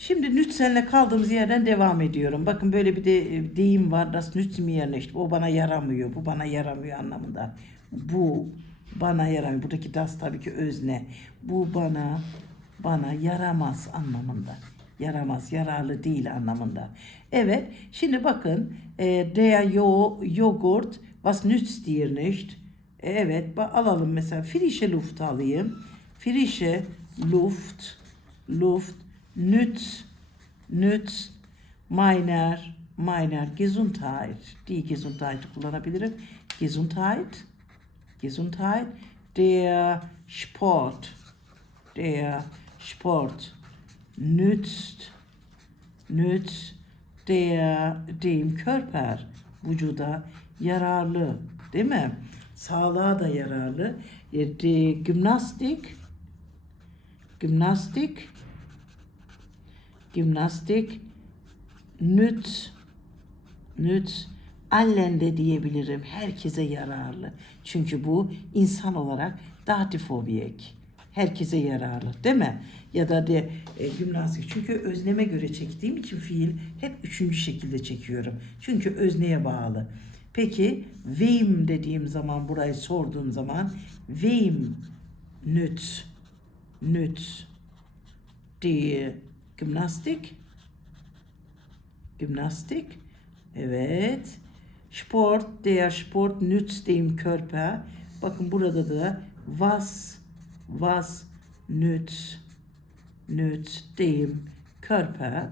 Şimdi nütsenle kaldığımız yerden devam ediyorum. Bakın böyle bir de deyim var. Das nützt mir nicht. O bana yaramıyor. Bu bana yaramıyor anlamında. Bu bana yaramıyor. Buradaki das tabii ki özne. Bu bana yaramaz anlamında. Yaramaz, yararlı değil anlamında. Evet, şimdi bakın. Der Joghurt, was nützt dir nicht? Evet, alalım mesela. Frische Luft alayım. Frische Luft, nütz, meiner Gesundheit. Die Gesundheit kullanabilirim. Gesundheit, der Sport nützt dem Körper, vücuda yararlı, değil mi? Sağlığa da yararlı. Gymnastik nütz allen de diyebilirim. Herkese yararlı. Çünkü bu insan olarak datifobiyek. Herkese yararlı, değil mi? Ya da gimnastik. Çünkü özneme göre çektiğim için fiil hep üçüncü şekilde çekiyorum. Çünkü özneye bağlı. Peki wem dediğim zaman, burayı sorduğum zaman wem nütz die Gymnastik. Evet. Der Sport nützt dem Körper. Bakın burada da was nützt dem Körper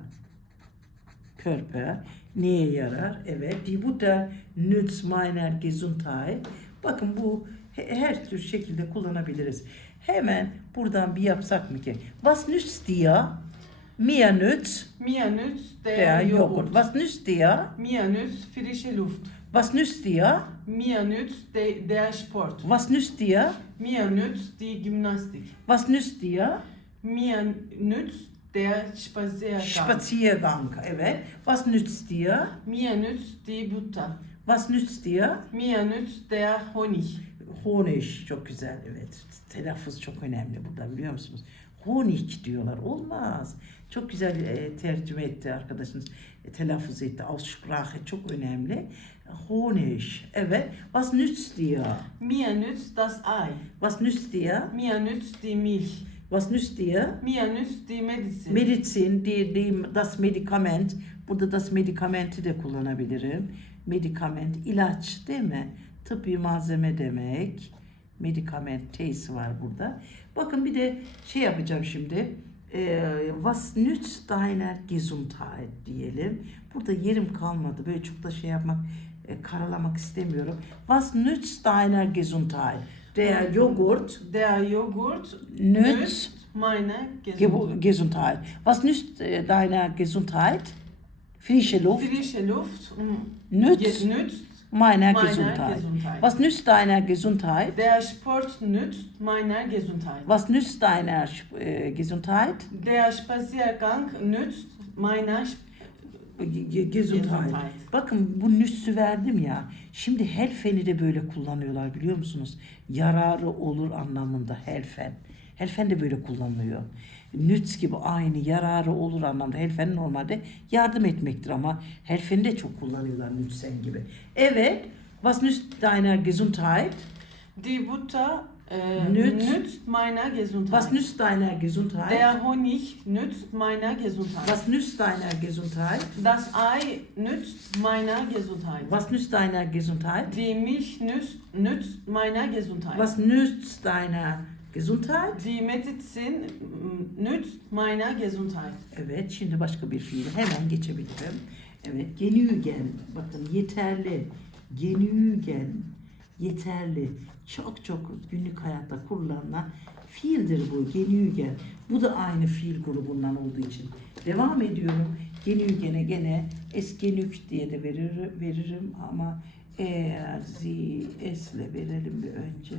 neye yarar? Evet. Die Butter nützt meiner Gesundheit. Bakın bu her tür şekilde kullanabiliriz. Hemen buradan bir yapsak mı ki? Was nützt dir? Mir nützt der Joghurt. Was nützt dir? Mir nützt frische Luft. Was nützt dir? Mir nützt der Sport. Was nützt dir? Mir nützt die Gymnastik. Was nützt dir? Mir nützt der Spaziergang. Evet. Was nützt dir? Mir nützt die Butter. Was nützt dir? Mir nützt der Honig. Honig. Çok güzel. Evet. Telaffuz çok önemli burada, biliyor musunuz? Honig diyorlar. Olmaz. Çok güzel tercüme etti arkadaşınız. Telaffuz etti. Aussprache çok önemli. Honig. Evet. Was nützt dir? Mir nützt das Ei. Was nützt dir? Mir nützt die Milch. Was nützt dir? Mir nützt die Medizin. Medizin, das Medikament. Burada das Medikamenti de kullanabilirim. Medikament, ilaç, değil mi? Tıbbi malzeme demek. Medikament, T'si var burada. Bakın bir de şey yapacağım şimdi. Was nützt deiner Gesundheit diyelim. Burada yerim kalmadı. Böyle çok da şey yapmak, karalamak istemiyorum. Was nützt deiner Gesundheit? Der Joghurt nützt meiner Gesundheit. Was nützt deiner Gesundheit? Frische Luft. Frische Luft Nützt meiner Gesundheit. Gesundheit. Was nützt deiner Gesundheit? Der Sport nützt meiner Gesundheit. Was nützt deiner Gesundheit? Der Spaziergang nützt meiner Gesundheit. Bakın bu nützü verdim ya. Şimdi helfeni de böyle kullanıyorlar, biliyor musunuz? Yararı olur anlamında helfen. Helfen de böyle kullanılıyor. Nütz gibi aynı, yararı olur anlamda. Helfen normalde yardım etmektir ama helfeni de çok kullanıyorlar nützen gibi. Evet. Was nützt deiner Gesundheit? Die Butter nützt meiner Gesundheit. Was nützt deiner Gesundheit? Der Honig nützt meiner Gesundheit. Was nützt deiner Gesundheit? Das Ei nützt meiner Gesundheit. Was nützt deiner Gesundheit? Die Milch nützt meiner Gesundheit. Was nützt deiner Gesundheit? Die Medizin nützt meiner Gesundheit. Evet, şimdi başka bir fiil hemen geçebilirim. Evet, genügen. Bakın yeterli. Genügen. Yeterli. Çok günlük hayatta kullanılan fiildir bu. Genügen. Bu da aynı fiil grubundan olduğu için. Devam ediyorum. Genügene gene esgenük diye de veririm ama eğer esle verelim bir önce.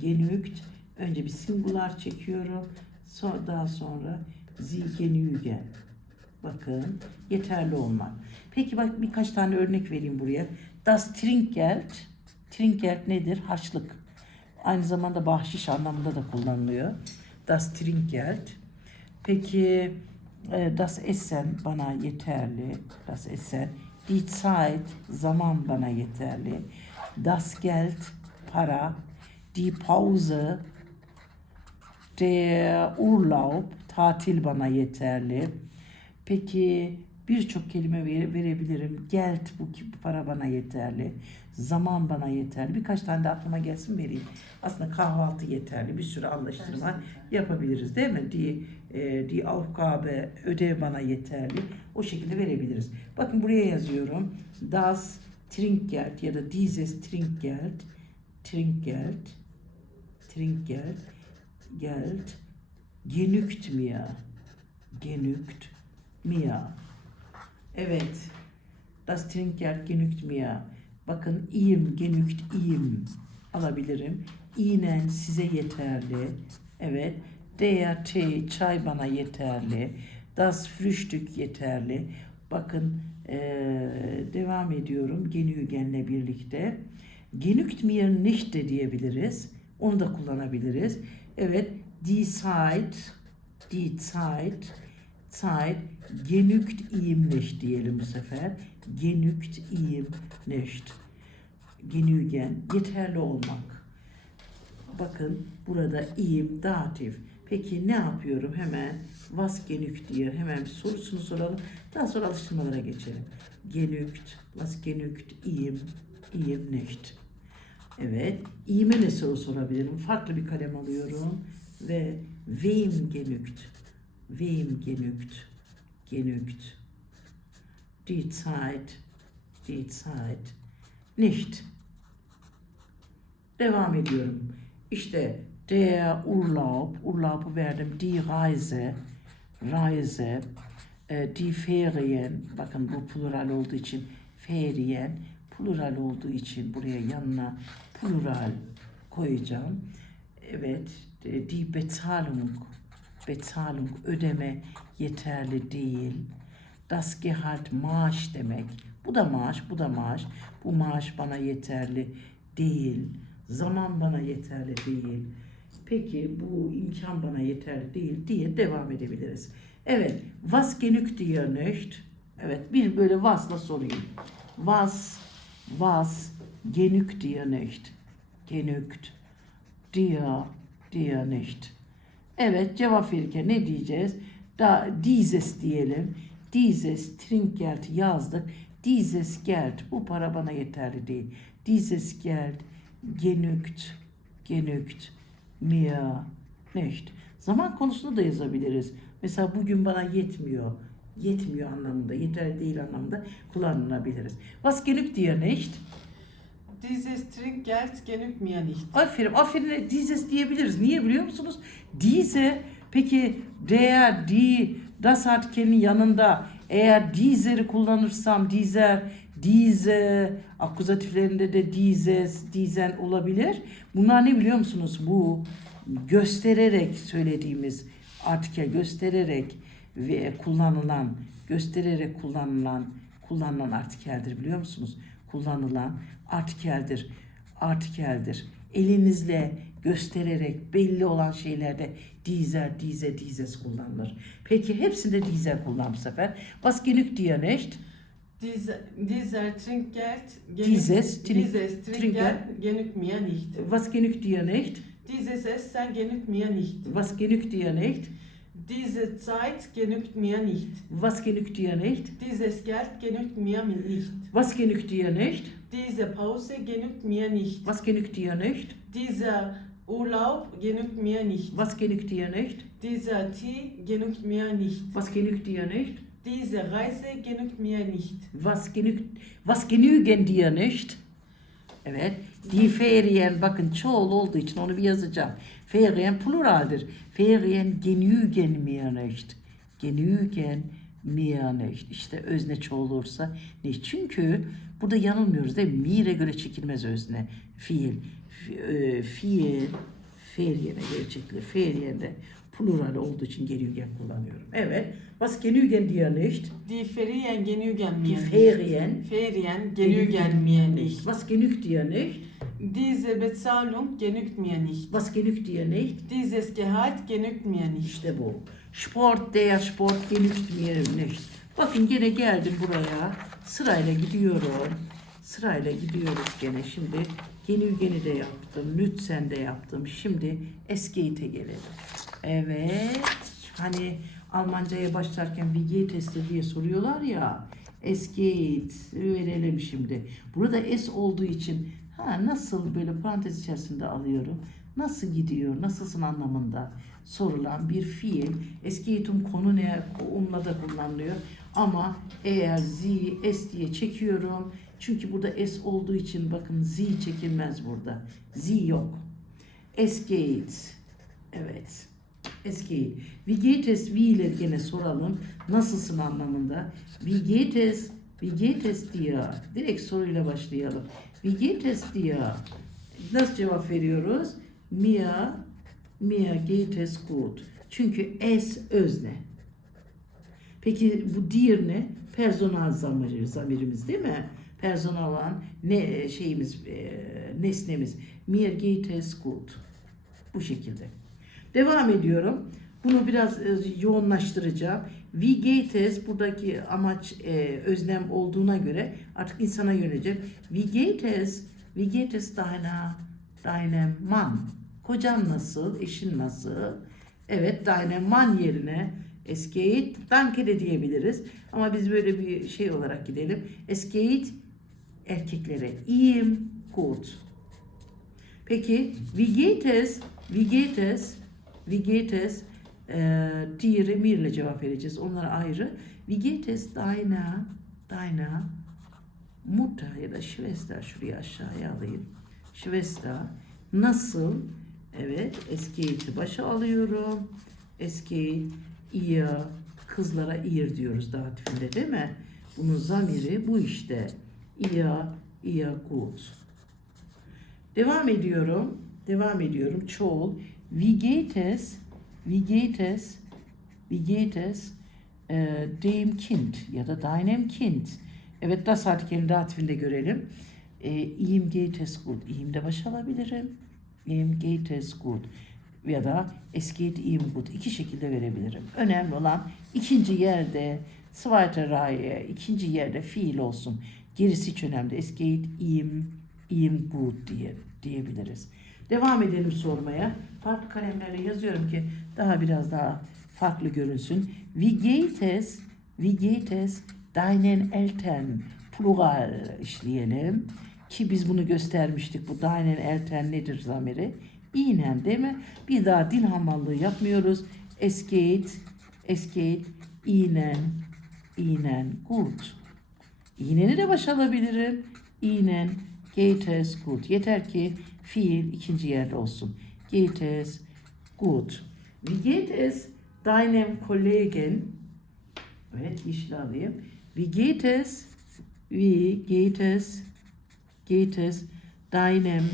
Genügt. Önce bir singular çekiyorum. Daha sonra genügen. Bakın yeterli olmak. Peki bak birkaç tane örnek vereyim buraya. Das Trinkgeld. Trinkgeld nedir? Harçlık. Aynı zamanda bahşiş anlamında da kullanılıyor. Das Trinkgeld. Peki Das Essen bana yeterli. Das Essen. Die Zeit, zaman bana yeterli. Das Geld, para. Die Pause, der Urlaub, tatil bana yeterli. Peki birçok kelime verebilirim. Geld, bu para bana yeterli. Zaman bana yeterli. Birkaç tane de aklıma gelsin vereyim. Aslında kahvaltı yeterli. Bir sürü anlaştırma yapabiliriz değil mi? Die Aufgabe, ödev bana yeterli. O şekilde verebiliriz. Bakın buraya yazıyorum. Das Trinkgeld ya da dieses Trinkgeld, Trinkgeld, Trinkgeld, Geld, genügt mir, genügt mir. Evet, das Trinkgeld genügt mir. Bakın ihm, genügt ihm alabilirim. Ihnen, size yeterli. Evet, der Tee, çay bana yeterli. Das Frühstück yeterli. Bakın devam ediyorum genügenle birlikte. Genügt mir nicht de diyebiliriz. Onu da kullanabiliriz. Evet, die Zeit, die Zeit, Zeit, genügt ihm nicht diyelim bu sefer. Genügt ihm nicht. Genügen, yeterli olmak. Bakın burada ihm datif. Peki ne yapıyorum? Hemen was genügt diye hemen bir sorusunu soralım. Daha sonra alıştırmalara geçelim. Genügt, was genügt ihm, ihm nicht. Evet, ihme ne soru sorabilirim? Farklı bir kalem alıyorum ve wem genügt, wem genügt, genügt. Die Zeit, die Zeit, nicht. Devam ediyorum. İşte der Urlaub, Urlaub'u verdim. Die Reise, Reise, die Ferien, bakın bu plural olduğu için Ferien, plural olduğu için buraya yanına plural koyacağım. Evet, die Bezahlung, Bezahlung, ödeme yeterli değil. Das Gehalt, maaş demek. Bu da maaş, bu da maaş. Bu maaş bana yeterli değil. Zaman bana yeterli değil. Peki bu imkan bana yeterli değil diye devam edebiliriz. Evet, was genügt dir nicht? Evet, bir böyle was'la sorayım. Was genügt dir nicht? Genügt dir nicht. Evet, cevap verirken ne diyeceğiz? Dieses diyelim. Dieses Trinkgeld yazdık. Dieses Geld, bu para bana yeterli değil. Dieses Geld genügt mir nicht. Zaman konusunu da yazabiliriz. Mesela bugün bana yetmiyor. Yetmiyor anlamında, yeterli değil anlamında kullanılabiliriz. Was genügt dir nicht? Dieses Trinkgeld genügt mir nicht. Aferin, aferin dieses diyebiliriz. Niye biliyor musunuz? Diese, peki der, die, das artikelin yanında eğer dieser'i kullanırsam diese, akuzatiflerinde de diesen olabilir. Bunlar ne biliyor musunuz? Bu göstererek söylediğimiz artikel, göstererek ve göstererek kullanılan artikeldir biliyor musunuz? Kullanılan artikeldir. Elinizle göstererek belli olan şeylerde dieses kullanılır. Peki hepsinde dieser kullan bu sefer. Was genügt dir nicht? Dieser Trinkgeld Dieses Trinkgeld genügt mir nicht. Was genügt dir nicht? Dieses Essen genügt mir nicht. Was genügt dir nicht? Diese Zeit genügt mir nicht. Was genügt dir nicht? Dieses Geld genügt mir nicht. Was genügt dir nicht? Diese Pause genügt mir nicht. Was genügt dir nicht? Dieser Urlaub genügt mir nicht. Was genügt dir nicht? Dieser Tee genügt mir nicht. Was genügt dir nicht? Diese Reise genügt mir nicht. Was genügen dir nicht? Evet. Die Ferien, bakın çoğul olduğu için onu bir yazacağım. Ferien pluraldir. Ferien genügen mir nicht. Genügen mir nicht. İşte özne çoğul olursa ne? Çünkü burada yanılmıyoruz değil mi? Mir'e göre çekilmez özne. Fiil. Feryen'e göre çekilir. Feryen'de plural olduğu için genügen kullanıyorum. Evet. Was genügen dir nicht? Die Ferien genügen mir Die nicht. Ferien genügen mir nicht. Was genügt dir nicht? Diese Bezahlung genügt mir nicht. Was genügt dir nicht? Dieses Gehalt genügt mir nicht. İşte bu. Sport, der Sport genügt mir nicht. Bakın gene geldim buraya. Sırayla gidiyorum. Sırayla gidiyoruz gene. Şimdi genügeni de yaptım. Nützen de yaptım. Şimdi es geht'e gelelim. Evet. Hani Almanca'ya başlarken wie geht es diye soruyorlar ya. Es geht verelim şimdi. Burada es olduğu için nasıl böyle parantez içerisinde alıyorum. Nasıl gidiyor, nasılsın anlamında sorulan bir fiil. Es geht konu ne? Umla da kullanılıyor. Ama eğer sie, es diye çekiyorum. Çünkü burada es olduğu için bakın sie çekilmez burada. Sie yok. Es geht. Evet. Es geht. Wie geht es? Wie ile gene soralım. Nasılsın anlamında. Wie geht es? Wie geht es dir? Direkt soruyla başlayalım. Wie geht es dir? Nasıl cevap veriyoruz? Mir geht es gut. Çünkü es özne. Peki bu dir ne? Personal zamirimiz değil mi? Personal olan nesnemiz. Mir geht es gut. Bu şekilde. Devam ediyorum. Bunu biraz yoğunlaştıracağım. Wie geht es? Buradaki amaç öznem olduğuna göre artık insana yöneleceğim. Wie geht es? Wie geht es deinem Mann? Kocan nasıl? Eşin nasıl? Evet, deinem Mann yerine es geht danke de diyebiliriz. Ama biz böyle bir şey olarak gidelim. Es geht erkeklere. ihm gut. Peki, wie geht es? Wie geht es? Wie geht es? Diğeri mirle cevap vereceğiz. Onlara ayrı. Wie geht es deiner Mutter ya da Schwester, şuraya aşağıya alayım. Schwester nasıl? Evet, es geht'i başa alıyorum. Es geht ihr, kızlara ihr diyoruz datifinde değil mi? Bunun zamiri bu işte. Ihr gut. Devam ediyorum. Çoğul. Wie geht es? Dem Kind ya da deinem Kind. Evet, das artikelin datifinde görelim. Ihm geht es gut. Ihm de baş alabilirim. Ihm geht es gut. Ya da es geht ihm gut. İki şekilde verebilirim. Önemli olan ikinci yerde zweite Reihe, ikinci yerde fiil olsun. Gerisi hiç önemli. Es geht ihm gut diyebiliriz. Devam edelim sormaya. Farklı kalemlerle yazıyorum ki biraz daha farklı görünsün. Wie geht es deinen Eltern? Plural işleyelim. Ki biz bunu göstermiştik. Bu deinen Eltern nedir zamiri? İğnen değil mi? Bir daha dil hamallığı yapmıyoruz. Es geht ihnen gut. İğneni de baş alabilirim. Ihnen geht es gut. Yeter ki fiil ikinci yerde olsun. Geht es gut. Wie geht es deinem Kollegen? Evet, yeşil alayım. Wie geht es deinem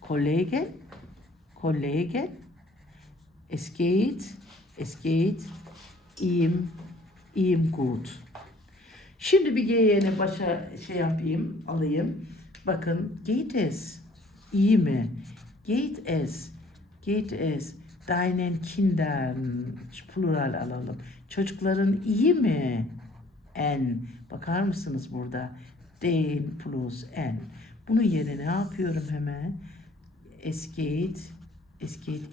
Kollegen? Es geht ihm gut. Şimdi bir G'ye başa alayım. Bakın, geht es, iyi mi? Geht es, deinen Kindern, plural alalım. Çocukların iyi mi? En, bakar mısınız burada? Den plus en. Bunun yerine ne yapıyorum hemen? Es geht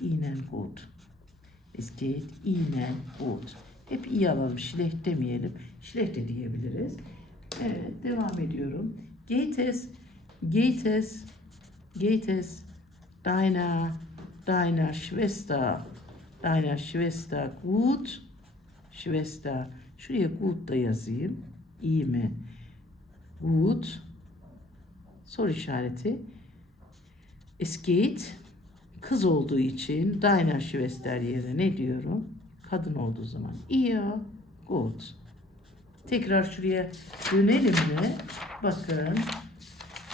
ihnen gut. Es geht ihnen gut. Hep iyi alalım, schlecht demeyelim. Schlecht de diyebiliriz. Evet, devam ediyorum. Geht es deiner Schwester gut? Schwester. Şuraya gut da yazayım. İyi mi? Gut. Soru işareti. Es geht. Kız olduğu için deiner Schwester yerine ne diyorum? Kadın olduğu zaman. İyi. Gut. Tekrar şuraya dönelim mi? Bakın.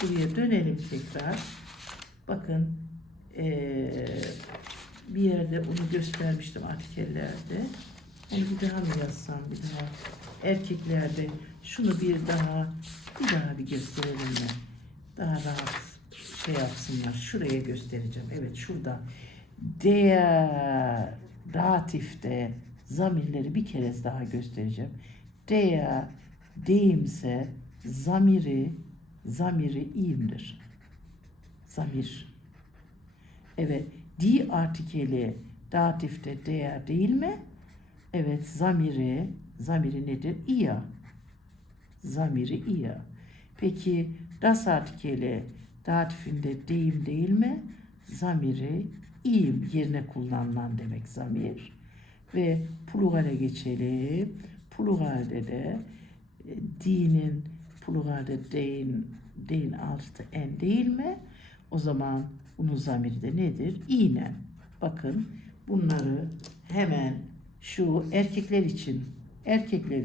Şuraya dönelim tekrar. Bakın. Bir yerde onu göstermiştim artikellerde. Onu bir daha mı yazsam bir daha? Erkeklerde şunu bir daha bir gösterelim mi? Daha rahat yapsınlar. Şuraya göstereceğim. Evet, şurada. datifte zamirleri bir kez daha göstereceğim. Der, deyimse zamiri iyimdir. Zamir. Evet, die artikeli datifte der değil mi? Evet, zamiri nedir? Ihr. Zamiri ihr. Peki das artikeli datifinde deyim değil mi? Zamiri im yerine kullanılan demek zamir. Ve plurale geçelim. Pluralde de dinin pluralde deyin altı en değil mi? O zaman bunun zamiri de nedir? İnen. Bakın bunları hemen şu erkekler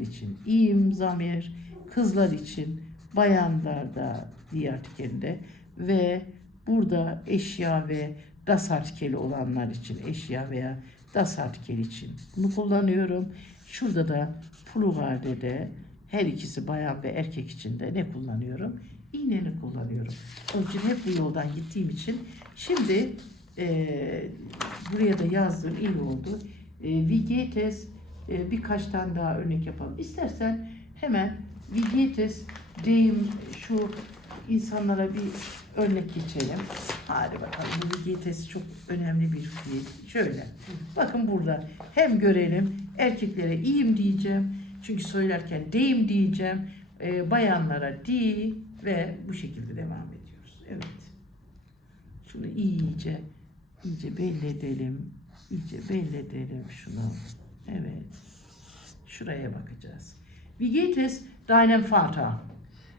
için im zamir, kızlar için bayanlarda diğer artikelinde ve burada eşya ve das artikeli olanlar için eşya veya das artikeli için bunu kullanıyorum. Şurada da pluralde de her ikisi bayan ve erkek için de ne kullanıyorum? İğneni kullanıyorum. Onun için hep bu yoldan gittiğim için şimdi buraya da yazdığım iyi oldu. Vigetes birkaç tane daha örnek yapalım. İstersen hemen Vigetes deyim şu insanlara bir örnek geçelim. Hadi bakalım. Bu Vigetes çok önemli bir fiil. Şöyle. Bakın burada hem görelim erkeklere iyiyim diyeceğim. Çünkü söylerken deyim diyeceğim. Bayanlara di ve bu şekilde devam ediyoruz. Evet. Şunu iyice belli edelim. İyice belli edelim şunu. Evet. Şuraya bakacağız. Wie geht es deinem Vater?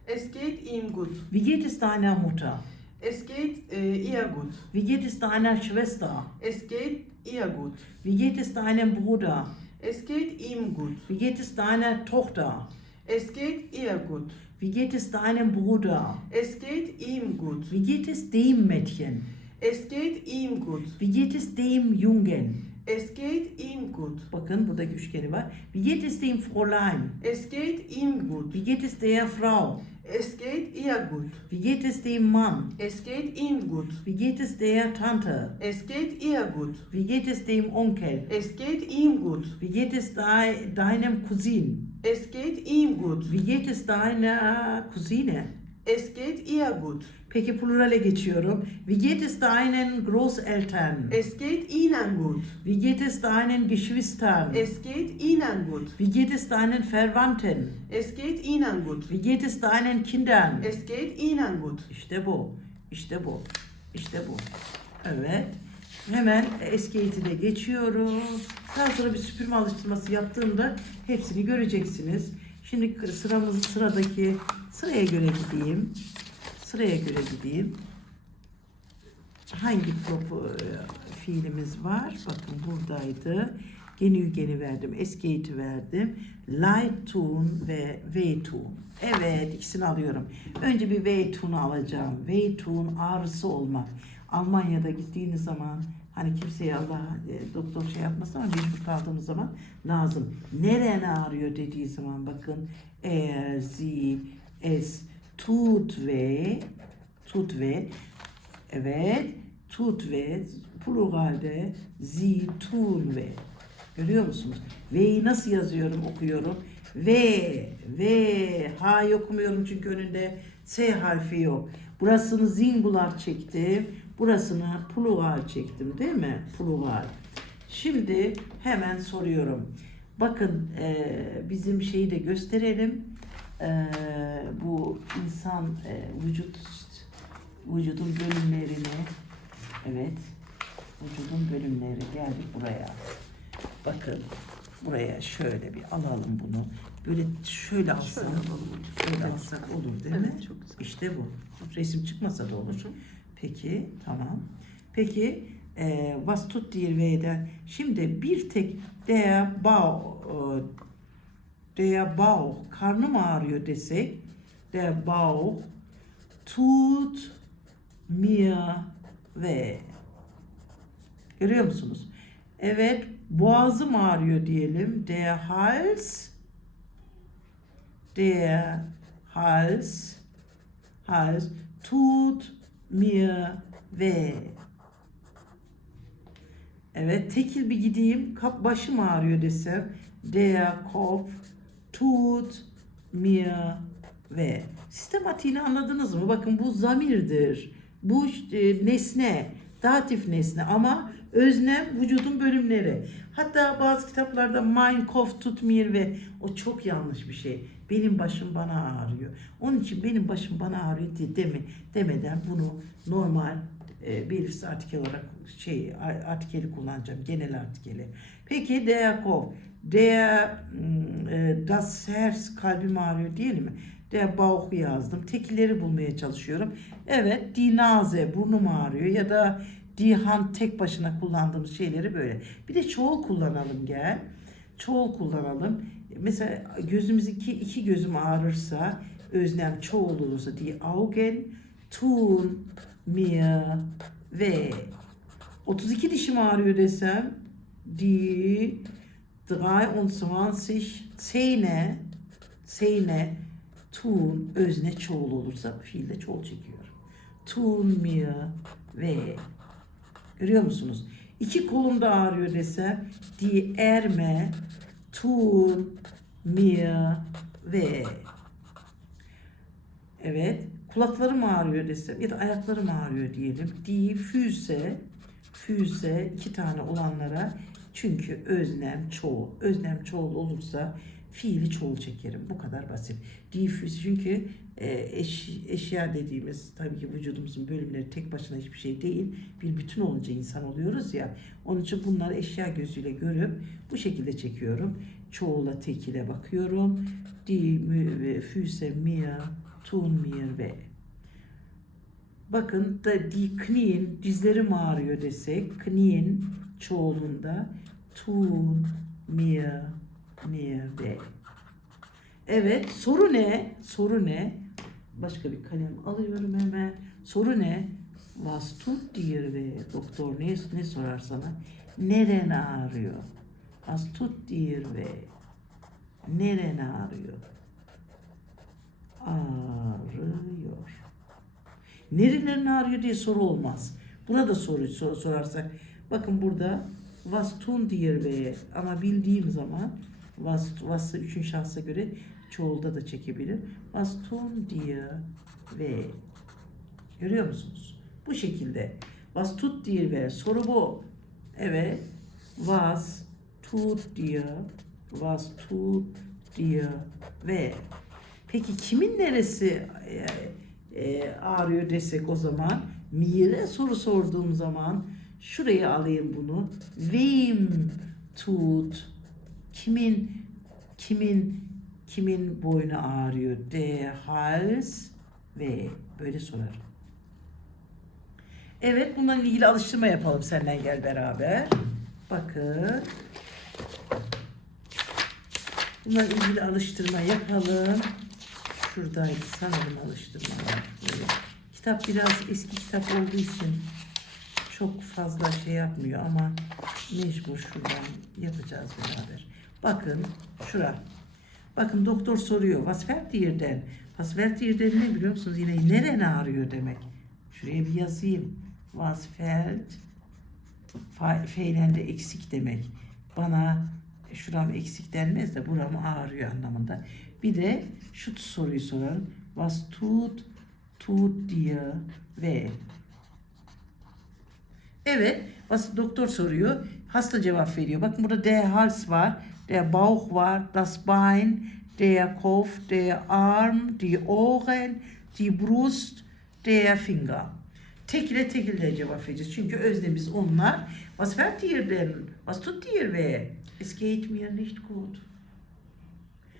Es geht ihm gut. Wie geht es deiner Mutter? Es geht ihr gut. Wie geht es deiner Schwester? Es geht ihr gut. Wie geht es deinem Bruder? Es geht ihm gut. Wie geht es deiner Tochter? Es geht ihr gut. Wie geht es deinem Bruder? Es geht ihm gut. Wie geht es dem Mädchen? Es geht ihm gut. Wie geht es dem Jungen? Es geht ihm gut. Bakın buradaki üçgeni var. Wie geht es dem Fräulein? Es geht ihm gut. Wie geht es der Frau? Es geht ihr gut. Wie geht es dem Mann? Es geht ihm gut. Wie geht es der Tante? Es geht ihr gut. Wie geht es dem Onkel? Es geht ihm gut. Wie geht es deinem Cousin? Es geht ihm gut. Wie geht es deiner Cousine? Es geht ihr gut. Peki plurale geçiyorum. Wie geht es deinen Großeltern? Es geht ihnen gut. Wie geht es deinen Geschwistern? Es geht ihnen gut. Wie geht es deinen Verwandten? Es geht ihnen gut. Wie geht es deinen Kindern? Es geht ihnen gut. İşte bu. İşte bu. İşte bu. Evet. Hemen eski eğitime geçiyoruz. Daha sonra bir süpürme alıştırması yaptığımda hepsini göreceksiniz. Şimdi sıraya göre gideyim. Sıraya göre gideyim. Hangi fiilimiz var? Bakın buradaydı. Genügeni verdim. Eski eğiti verdim. Leid tun ve wehtun. Evet, ikisini alıyorum. Önce bir wehtun alacağım. Wehtun ağrısı olmak. Almanya'da gittiğiniz zaman hani kimseye Allah doktor şey yapmasın ama mecbur kaldığımız zaman lazım. Neren ağrıyor dediği zaman bakın sie, es tut weh, evet, tut weh, pluralde sie tun weh. Görüyor musunuz? V'yi nasıl yazıyorum, okuyorum? V, H'yı okumuyorum çünkü önünde S harfi yok. Burasını singular çektim, burasını plural çektim değil mi? Plural. Şimdi hemen soruyorum. Bakın bizim şeyi de gösterelim. Bu insan vücudun bölümlerini, evet, vücudun bölümleri geldik buraya. Bakın buraya şöyle bir alalım bunu. Böyle şöyle alsak, şöyle alsak olur değil mi? Evet, çok güzel. İşte bu. Resim çıkmasa da olur. Peki, tamam. Peki, was tut dir weh'den? Şimdi bir tek der Bauch, karnım ağrıyor desek, der Bauch tut mir weh. Görüyor musunuz? Evet, boğazım ağrıyor diyelim. Der Hals tut mir weh. Evet, tekil bir gideyim. Başım ağrıyor desem. Der Kopf tut mir weh. Sistematiğini anladınız mı? Bakın bu zamirdir. Bu nesne, datif nesne ama öznem vücudun bölümleri. Hatta bazı kitaplarda mein Kopf tut mir weh. O çok yanlış bir şey. Benim başım bana ağrıyor. Onun için benim başım bana ağrıyor demeden bunu normal belirsiz artikel olarak artikeli kullanacağım. Genel artikeli. Peki der Kopf. Das Herz, kalbim ağrıyor diyelim mi? Der Bauch yazdım. Tekilleri bulmaya çalışıyorum. Evet, die Nase, burnum ağrıyor ya da die Hand, tek başına kullandığımız şeyleri böyle. Bir de çoğul kullanalım gel. Çoğul kullanalım. Mesela gözümüz iki gözüm ağrırsa, öznem çoğul olursa die Augen tun mir weh. 32 dişim ağrıyor desem die 23 Zähne tun, özne çoğul olursa fiilde çoğul çekiyor. Tun mir weh. Görüyor musunuz? İki kolum da ağrıyor desem die Ärmel tun mir weh. Evet. Kulaklarım ağrıyor desem ya da ayaklarım ağrıyor diyelim. Die Füße iki tane olanlara, çünkü öznem çoğul. Öznem çoğul olursa fiili çoğul çekerim. Bu kadar basit. Die Füße, çünkü eşya dediğimiz tabii ki vücudumuzun bölümleri tek başına hiçbir şey değil. Bir bütün olunca insan oluyoruz ya. Onun için bunları eşya gözüyle görüp bu şekilde çekiyorum. Çoğula tekile bakıyorum. Die Füße mir tun mir weh. Bakın da die Knien, dizlerim ağrıyor desek, Knien çoğulunda tun mir weh. Evet, soru ne? Soru ne? Başka bir kalem alıyorum hemen. Soru ne? Was tut dir weh? Doktor ne sorar sana? Neren ağrıyor? Was tut dir weh? Neren ağrıyor? Ağrıyor. Nerelerin ağrıyor diye soru olmaz. Buna da soru sorarsak. Bakın burada was tun dir weh, ama bildiğim zaman was'ı üçüncü şahsa göre çoğulda da çekebilir. Was tun dir weh. Görüyor musunuz? Bu şekilde. Was tut dir weh. Soru bu. Evet. Was tut dir weh. Peki kimin neresi ağrıyor desek o zaman, mir'e soru sorduğum zaman şuraya alayım bunu. Wem tut, kimin boynu ağrıyor? Der Hals ve böyle sorarım. Evet, bununla ilgili alıştırma yapalım, senden gel beraber. Bakın. Bununla ilgili alıştırma yapalım. Şuradaydı sanırım alıştırmalar. Böyle. Kitap biraz eski kitap olduğu için çok fazla şey yapmıyor ama mecbur şuradan yapacağız beraber. Bakın şura. Bakın doktor soruyor. Was fällt dir denn? Was fällt dir denn ne biliyor musunuz? Yine neren ağrıyor demek. Şuraya bir yazayım. Was fällt? Feylende eksik demek. Bana şuram eksik denmez de buram ağrıyor anlamında. Bir de şu soruyu sorarım. Was tut dir weh? Evet. Doktor soruyor. Hasta cevap veriyor. Bakın burada der Hals var. Der Bauch var. Das Bein. Der Kopf. Der Arm. Die Ohren. Die Brust. Der Finger. Tekile cevap vereceğiz. Çünkü öznemiz onlar. Was fällt dir denn? Was tut dir weh? Es geht mir nicht gut.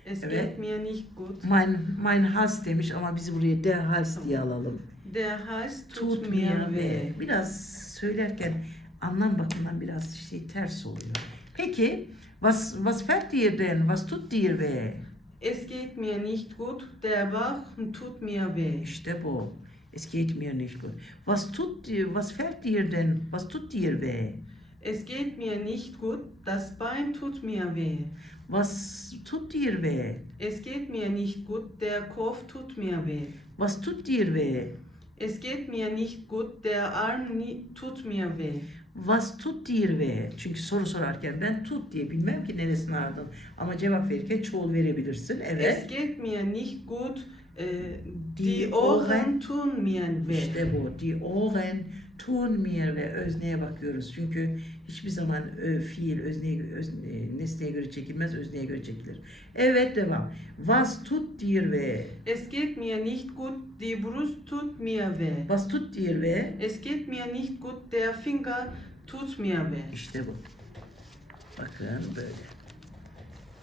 Es Evet. geht mir nicht gut. Mein Hals demiş ama biz buraya der Hals diye alalım. Der Hals Tut tut mir weh. Biraz söylerken anlam bakımından biraz ters oluyor. Peki, was fällt dir denn? Was tut dir weh? Es geht mir nicht gut. Der Bauch tut mir weh. İşte bu. Es geht mir nicht gut. Was fällt dir denn? Was tut dir weh? Es geht mir nicht gut. Das Bein tut mir weh. Was tut dir weh? Es geht mir nicht gut. Der Kopf tut mir weh. Was tut dir weh? Es geht mir nicht gut. Der Arm tut mir weh. Was tut dir weh? Çünkü soru sorarken ben tut diye bilmem ki neresini ardın. Ama cevap verirken çoğul verebilirsin. Es Evet. geht mir nicht gut. Die Die Ohren Ohren tun mir weh. İşte bu. Die Ohren tun mir ve özneye bakıyoruz. Çünkü hiçbir zaman fiil nesneye göre çekilmez, özneye göre çekilir. Evet, devam. Was tut dir weh? Es geht mir nicht gut. Die Brust tut mir weh. Was tut dir weh? Es geht mir nicht gut. Der Finger tut mir weh. İşte bu. Bakın böyle.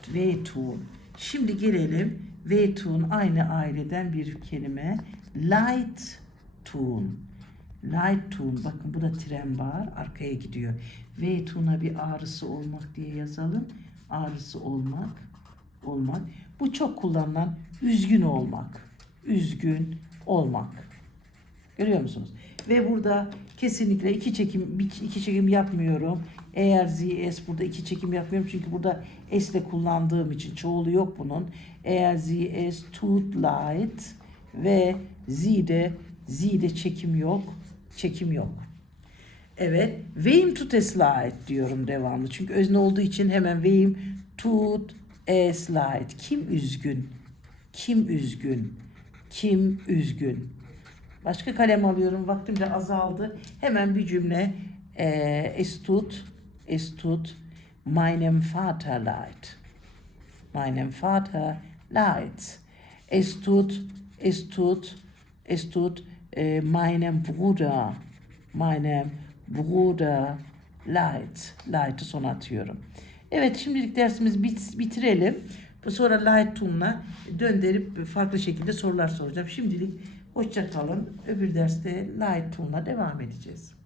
Wehtun. Şimdi gelelim. Wehtun aynı aileden bir kelime. Leidtun. Leidtun. Bakın bu da tren var. Arkaya gidiyor. Wehtun'a bir ağrısı olmak diye yazalım. Ağrısı olmak. Olmak. Bu çok kullanılan üzgün olmak. Üzgün olmak. Görüyor musunuz? Ve burada kesinlikle iki çekim yapmıyorum. Eğer s burada iki çekim yapmıyorum çünkü burada s ile kullandığım için çoğulu yok bunun. Eğer s tut leid ve z'de çekim yok. Çekim yok. Evet. Wem tut es leid diyorum devamlı. Çünkü özne olduğu için hemen wem tut es leid. Kim üzgün? Kim üzgün? Kim üzgün? Başka kalem alıyorum. Vaktim de azaldı. Hemen bir cümle. Es tut meinem Vater leid. Meinem Vater leid. Es tut meinem Bruder leid. Leid'i sona atıyorum. Evet, şimdilik dersimizi bitirelim. Sonra Leidtun'la döndürüp farklı şekilde sorular soracağım. Şimdilik hoşça kalın. Öbür derste Leidtun'la devam edeceğiz.